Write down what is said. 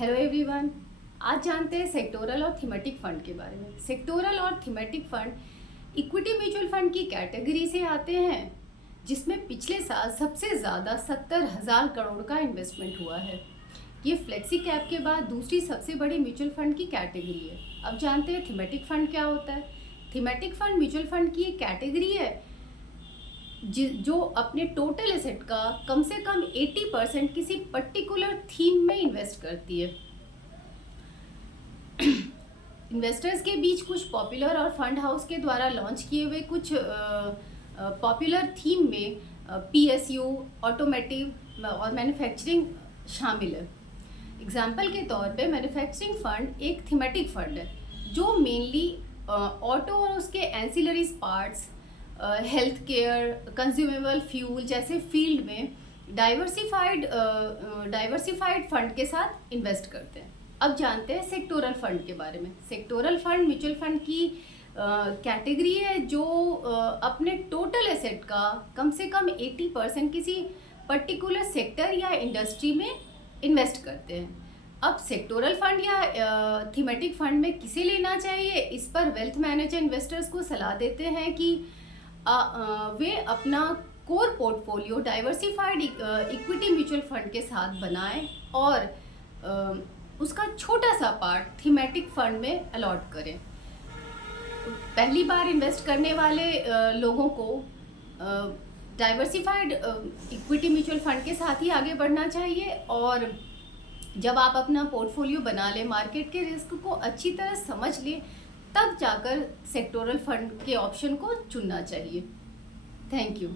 Hello everyone. आज जानते हैं सेक्टोरल और थीमेटिक फंड के बारे में। सेक्टोरल और thematic fund equity mutual fund की कैटेगरी से आते हैं, जिसमें पिछले साल सबसे ज़्यादा 70,000 करोड़ का इन्वेस्टमेंट हुआ है। ये फ्लेक्सी कैप के बाद दूसरी सबसे बड़ी म्यूचुअल फंड की कैटेगरी है। अब जानते हैं थीमेटिक फंड क्या होता है। थीमेटिक फंड म्यूचुअल फंड की एक कैटेगरी है जो अपने टोटल एसेट का कम से कम 80% किसी पर्टिकुलर थीम में इन्वेस्ट करती है। इन्वेस्टर्स के बीच कुछ पॉपुलर और फंड हाउस के द्वारा लॉन्च किए हुए कुछ पॉपुलर थीम में पीएसयू, ऑटोमेटिव और मैन्युफैक्चरिंग शामिल है। एग्जाम्पल के तौर पे मैन्युफैक्चरिंग फंड एक थीमेटिक फंड है जो मेनली ऑटो और उसके ancillaries parts, health care, consumable fuel जैसे फील्ड में डाइवर्सिफाइड फंड के साथ इन्वेस्ट करते हैं। अब जानते हैं सेक्टोरल फंड के बारे में। सेक्टोरल फंड म्यूचुअल फंड की कैटेगरी है जो अपने टोटल एसेट का कम से कम 80% किसी पर्टिकुलर सेक्टर या इंडस्ट्री में इन्वेस्ट करते हैं। अब सेक्टोरल फंड या थीमेटिक फंड में किसे लेना चाहिए, इस पर वेल्थ मैनेजर इन्वेस्टर्स को सलाह देते हैं कि वे अपना core portfolio diversified equity mutual fund के साथ बनाएं और उसका छोटा सा पार्ट थीमेटिक फंड में अलॉट करें। पहली बार इन्वेस्ट करने वाले लोगों को डाइवर्सिफाइड इक्विटी म्यूचुअल फंड के साथ ही आगे बढ़ना चाहिए, और जब आप अपना पोर्टफोलियो बना लें, मार्केट के रिस्क को अच्छी तरह समझ लें, तब जाकर सेक्टोरल फंड के ऑप्शन को चुनना चाहिए। Thank you.